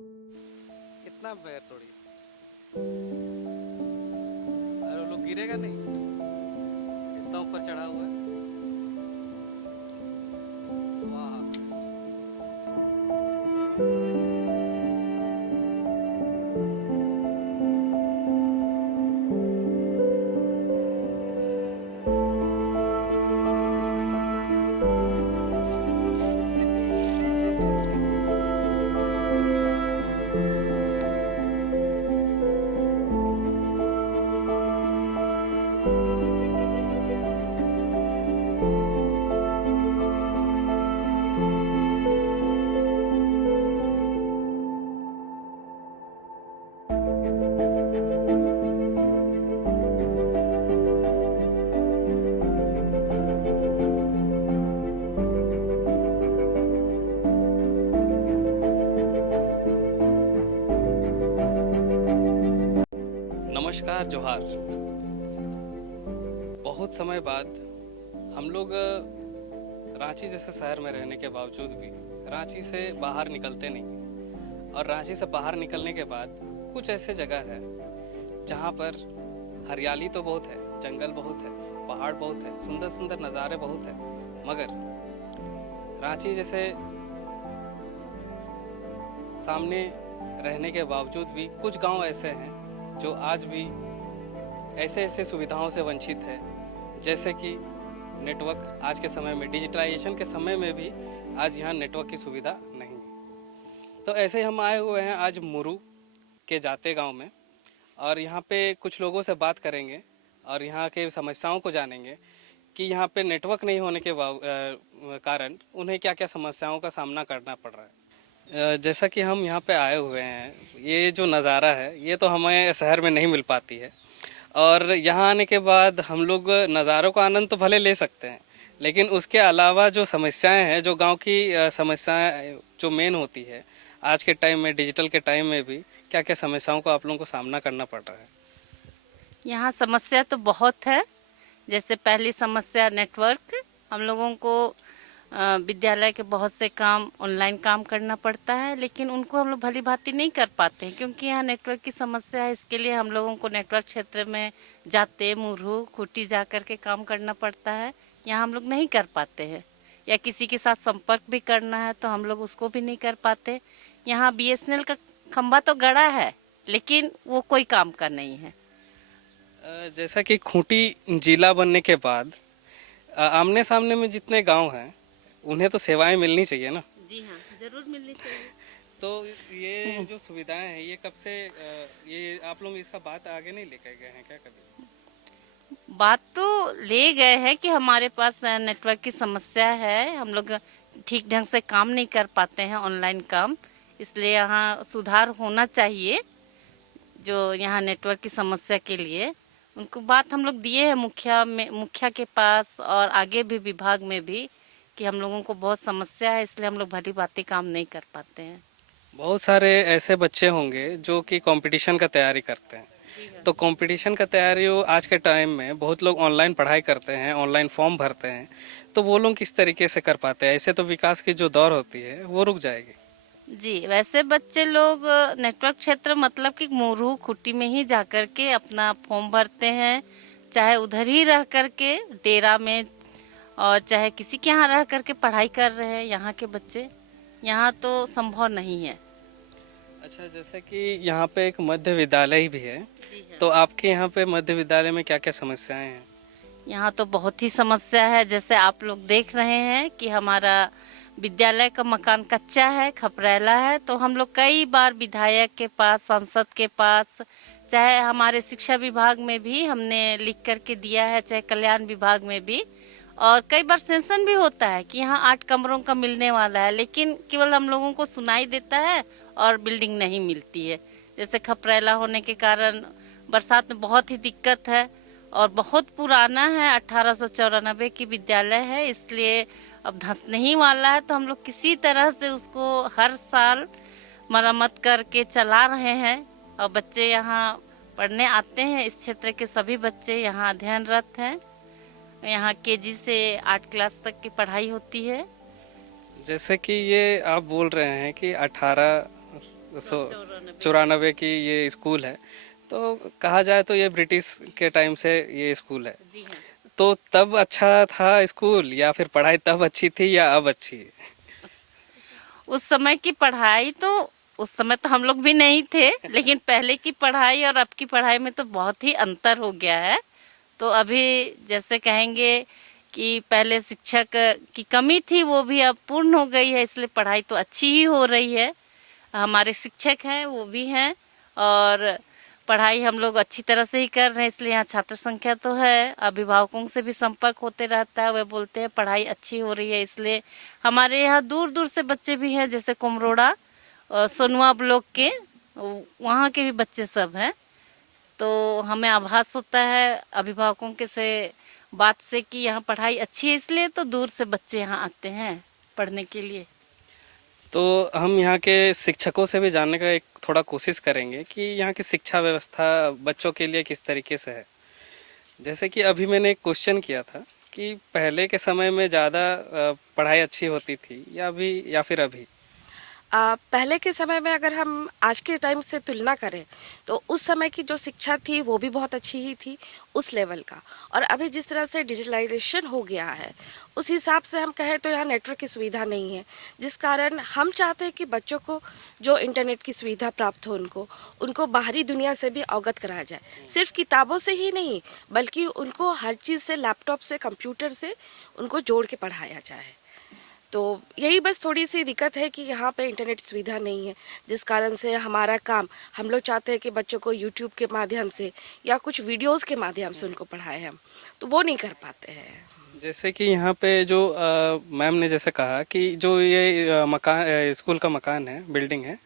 कितना पैर तोड़ी? अरे वो लोग गिरेगा नहीं, इतना ऊपर चढ़ा हुआ है। वाह। नमस्कार, जोहार। बहुत समय बाद हम लोग रांची जैसे शहर में रहने के बावजूद भी रांची से बाहर निकलते नहीं, और रांची से बाहर निकलने के बाद कुछ ऐसे जगह है जहाँ पर हरियाली तो बहुत है, जंगल बहुत है, पहाड़ बहुत है, सुंदर सुंदर नज़ारे बहुत है, मगर रांची जैसे सामने रहने के बावजूद भी कुछ गांव ऐसे हैं जो आज भी ऐसे ऐसे सुविधाओं से वंचित है, जैसे कि नेटवर्क। आज के समय में, डिजिटलाइजेशन के समय में भी आज यहाँ नेटवर्क की सुविधा नहीं है। तो ऐसे ही हम आए हुए हैं आज मुरू के जाते गांव में, और यहाँ पे कुछ लोगों से बात करेंगे और यहाँ के समस्याओं को जानेंगे कि यहाँ पे नेटवर्क नहीं होने के कारण उन्हें क्या क्या समस्याओं का सामना करना पड़ रहा है। जैसा कि हम यहाँ पे आए हुए हैं, ये जो नज़ारा है ये तो हमें शहर में नहीं मिल पाती है, और यहाँ आने के बाद हम लोग नज़ारों का आनंद तो भले ले सकते हैं, लेकिन उसके अलावा जो समस्याएं हैं, जो गांव की समस्याएं जो मेन होती है आज के टाइम में, डिजिटल के टाइम में भी क्या क्या समस्याओं को आप लोगों को सामना करना पड़ रहा है? यहाँ समस्या तो बहुत है। जैसे पहली समस्या नेटवर्क। हम लोगों को विद्यालय के बहुत से काम ऑनलाइन काम करना पड़ता है, लेकिन उनको हम लोग भली भांति नहीं कर पाते हैं क्योंकि यहाँ नेटवर्क की समस्या है। इसके लिए हम लोगों को नेटवर्क क्षेत्र में जाते मुरहू खूंटी जा कर के काम करना पड़ता है। यहाँ हम लोग नहीं कर पाते हैं, या किसी के साथ संपर्क भी करना है तो हम लोग उसको भी नहीं कर पाते। यहाँ बीएसएनएल का खंभा तो गड़ा है, लेकिन वो कोई काम का नहीं है। जैसा कि खूंटी जिला बनने के बाद आमने सामने में जितने गांव हैं उन्हें तो सेवाएं मिलनी चाहिए ना? जी हाँ, जरूर मिलनी चाहिए। तो ये जो सुविधाएं हैं ये कब से ये आप लोग इसका बात आगे नहीं लेकर गए हैं क्या कभी? बात तो ले गए हैं कि हमारे पास नेटवर्क की समस्या है, हम लोग ठीक ढंग से काम नहीं कर पाते हैं ऑनलाइन काम, इसलिए यहाँ सुधार होना चाहिए। जो यहाँ नेटवर्क की समस्या के लिए उनको बात हम लोग दिए हैं मुखिया के पास और आगे भी विभाग में भी, कि हम लोगों को बहुत समस्या है, इसलिए हम लोग भली भांति काम नहीं कर पाते हैं। बहुत सारे ऐसे बच्चे होंगे जो कि कंपटीशन का तैयारी करते हैं, तो कंपटीशन का तैयारी आज के टाइम में बहुत लोग ऑनलाइन पढ़ाई करते हैं, ऑनलाइन फॉर्म भरते हैं, तो वो लोग किस तरीके से कर पाते हैं? ऐसे तो विकास की जो दौर होती है वो रुक जाएगी। जी, वैसे बच्चे लोग नेटवर्क क्षेत्र मतलब कि मुरहू खुट्टी में ही जाकर के अपना फॉर्म भरते हैं, चाहे उधर ही रह करके डेरा में और चाहे किसी के यहाँ रह करके पढ़ाई कर रहे हैं यहाँ के बच्चे। यहाँ तो संभव नहीं है। अच्छा, जैसे कि यहाँ पे एक मध्य विद्यालय भी है, तो आपके यहाँ पे मध्य विद्यालय में क्या क्या समस्याएं हैं? यहाँ तो बहुत ही समस्या है। जैसे आप लोग देख रहे हैं कि हमारा विद्यालय का मकान कच्चा है, खपरेला है, तो हम लोग कई बार विधायक के पास, सांसद के पास, चाहे हमारे शिक्षा विभाग में भी हमने लिख करके दिया है, चाहे कल्याण विभाग में भी, और कई बार सेंसन भी होता है कि यहाँ 8 कमरों का मिलने वाला है, लेकिन केवल हम लोगों को सुनाई देता है और बिल्डिंग नहीं मिलती है। जैसे खपरेला होने के कारण बरसात में बहुत ही दिक्कत है, और बहुत पुराना है, 1894 की विद्यालय है, इसलिए अब धंसने ही वाला है। तो हम लोग किसी तरह से उसको हर साल मरम्मत करके चला रहे हैं, और बच्चे यहाँ पढ़ने आते हैं। इस क्षेत्र के सभी बच्चे यहाँ अध्ययनरत हैं। यहाँ केजी से 8 क्लास तक की पढ़ाई होती है। जैसे कि ये आप बोल रहे हैं कि 18 1994 की ये स्कूल है। तो कहा जाए तो ये ब्रिटिश के टाइम से ये स्कूल है। जी हाँ। तो तब अच्छा था स्कूल, या फिर पढ़ाई तब अच्छी थी या अब अच्छी है? उस समय की पढ़ाई तो, उस समय तो हम लोग भी नहीं थे, लेकिन पहले की पढ़ाई और अब की पढ़ाई में तो बहुत ही अंतर हो गया है। तो अभी जैसे कहेंगे कि पहले शिक्षक की कमी थी, वो भी अब पूर्ण हो गई है, इसलिए पढ़ाई तो अच्छी ही हो रही है। हमारे शिक्षक हैं वो भी हैं, और पढ़ाई हम लोग अच्छी तरह से ही कर रहे हैं, इसलिए यहाँ छात्र संख्या तो है। अभिभावकों से भी संपर्क होते रहता है, वे बोलते हैं पढ़ाई अच्छी हो रही है, इसलिए हमारे यहाँ दूर दूर से बच्चे भी हैं, जैसे कुमरोड़ा सोनुआ ब्लॉक के, वहाँ के भी बच्चे सब हैं। तो हमें आभास होता है अभिभावकों के से बात से कि यहाँ पढ़ाई अच्छी है, इसलिए तो दूर से बच्चे यहाँ आते हैं पढ़ने के लिए। तो हम यहाँ के शिक्षकों से भी जानने का एक थोड़ा कोशिश करेंगे कि यहाँ की शिक्षा व्यवस्था बच्चों के लिए किस तरीके से है। जैसे कि अभी मैंने एक क्वेश्चन किया था कि पहले के समय में ज़्यादा पढ़ाई अच्छी होती थी या अभी, या फिर अभी? पहले के समय में अगर हम आज के टाइम से तुलना करें तो उस समय की जो शिक्षा थी वो भी बहुत अच्छी ही थी उस लेवल का। और अभी जिस तरह से डिजिटलाइजेशन हो गया है उस हिसाब से हम कहें तो यहाँ नेटवर्क की सुविधा नहीं है, जिस कारण हम चाहते हैं कि बच्चों को जो इंटरनेट की सुविधा प्राप्त हो उनको बाहरी दुनिया से भी अवगत कराया जाए। सिर्फ किताबों से ही नहीं बल्कि उनको हर चीज़ से, लैपटॉप से, कंप्यूटर से उनको जोड़ के पढ़ाया जाए। तो यही बस थोड़ी सी दिक्कत है कि यहाँ पे इंटरनेट सुविधा नहीं है, जिस कारण से हमारा काम, हम लोग चाहते हैं कि बच्चों को यूट्यूब के माध्यम से या कुछ वीडियोस के माध्यम से उनको पढ़ाएं हम, तो वो नहीं कर पाते हैं। जैसे कि यहाँ पे जो मैम ने जैसे कहा कि जो ये मकान, स्कूल का मकान है, बिल्डिंग है,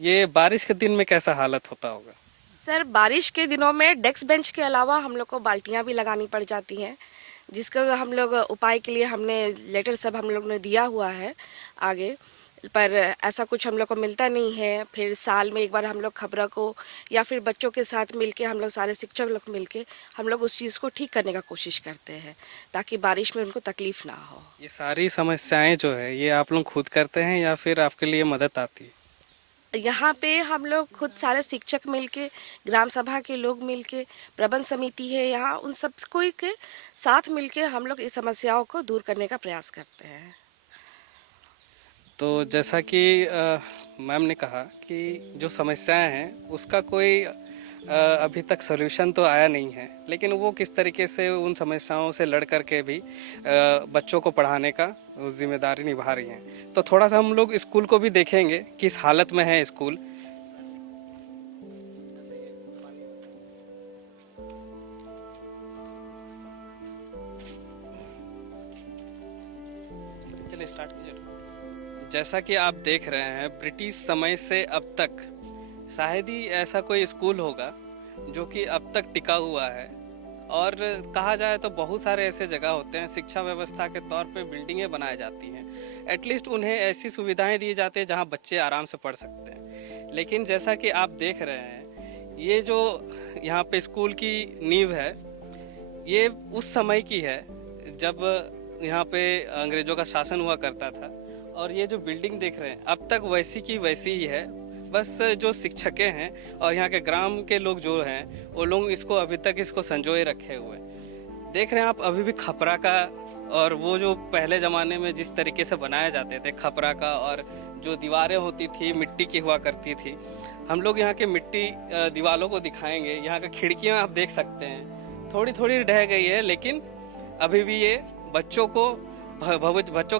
ये बारिश के दिन में कैसा हालत होता होगा? सर, बारिश के दिनों में डेस्क बेंच के अलावा हम लोग को बाल्टियाँ भी लगानी पड़ जाती हैं, जिसका हम लोग उपाय के लिए हमने लेटर सब हम लोग ने दिया हुआ है आगे, पर ऐसा कुछ हम लोग को मिलता नहीं है। फिर साल में एक बार हम लोग खबरों को या फिर बच्चों के साथ मिलके, हम लोग सारे शिक्षक लोग मिलके हम लोग उस चीज़ को ठीक करने का कोशिश करते हैं ताकि बारिश में उनको तकलीफ ना हो। ये सारी समस्याएं जो है ये आप लोग खुद करते हैं या फिर आपके लिए मदद आती है? यहाँ पे हम लोग खुद सारे शिक्षक मिलके, ग्राम सभा के लोग मिलके, प्रबंध समिति है यहाँ, उन सब कोई के साथ मिलके हम लोग इस समस्याओं को दूर करने का प्रयास करते हैं। तो जैसा कि मैम ने कहा कि जो समस्याएं हैं उसका कोई अभी तक सॉल्यूशन तो आया नहीं है, लेकिन वो किस तरीके से उन समस्याओं से लड़ करके भी बच्चों को पढ़ाने का जिम्मेदारी निभा रही हैं। तो थोड़ा सा हम लोग स्कूल को भी देखेंगे किस हालत में है स्कूल। चलिए स्टार्ट कीजिए। जैसा कि आप देख रहे हैं, ब्रिटिश समय से अब तक शायद ही ऐसा कोई स्कूल होगा जो कि अब तक टिका हुआ है। और कहा जाए तो बहुत सारे ऐसे जगह होते हैं, शिक्षा व्यवस्था के तौर पे बिल्डिंगें बनाई जाती हैं, एटलीस्ट उन्हें ऐसी सुविधाएं दी जाती है जहां बच्चे आराम से पढ़ सकते हैं। लेकिन जैसा कि आप देख रहे हैं, ये जो यहाँ पे स्कूल की नींव है ये उस समय की है जब यहाँ पे अंग्रेजों का शासन हुआ करता था। और ये जो बिल्डिंग देख रहे हैं अब तक वैसी की वैसी ही है, बस जो शिक्षकें हैं और यहाँ के ग्राम के लोग जो हैं वो लोग इसको अभी तक इसको संजोए रखे हुए देख रहे हैं आप। अभी भी खपरा का और वो जो पहले ज़माने में जिस तरीके से बनाए जाते थे खपरा का, और जो दीवारें होती थी मिट्टी की हुआ करती थी, हम लोग यहाँ के मिट्टी दीवारों को दिखाएंगे। यहाँ की खिड़कियाँ आप देख सकते हैं थोड़ी थोड़ी ढह गई है, लेकिन अभी भी ये बच्चों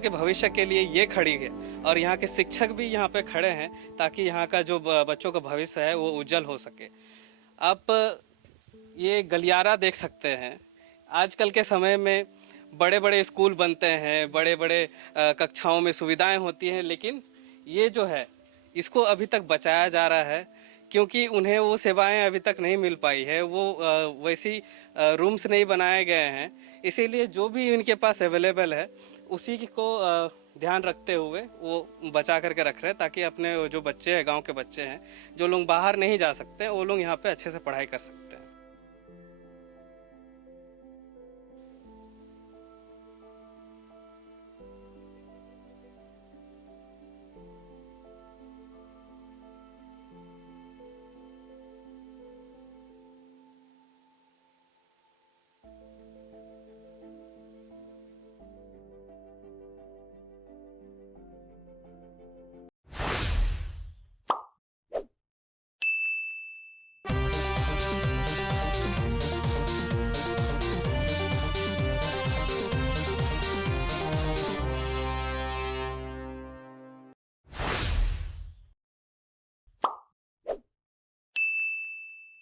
के भविष्य के लिए ये खड़ी है। और यहाँ के शिक्षक भी यहाँ पे खड़े हैं ताकि यहाँ का जो बच्चों का भविष्य है वो उज्जवल हो सके। आप ये गलियारा देख सकते हैं। आजकल के समय में बड़े बड़े स्कूल बनते हैं, बड़े बड़े कक्षाओं में सुविधाएं होती हैं, लेकिन ये जो है इसको अभी तक बचाया जा रहा है क्योंकि उन्हें वो सेवाएं अभी तक नहीं मिल पाई है, वो वैसी रूम्स नहीं बनाए गए हैं। इसीलिए जो भी इनके पास अवेलेबल है उसी को ध्यान रखते हुए वो बचा करके रख रहे हैं ताकि अपने जो बच्चे हैं, गांव के बच्चे हैं, जो लोग बाहर नहीं जा सकते, वो लोग यहाँ पे अच्छे से पढ़ाई कर सकते हैं।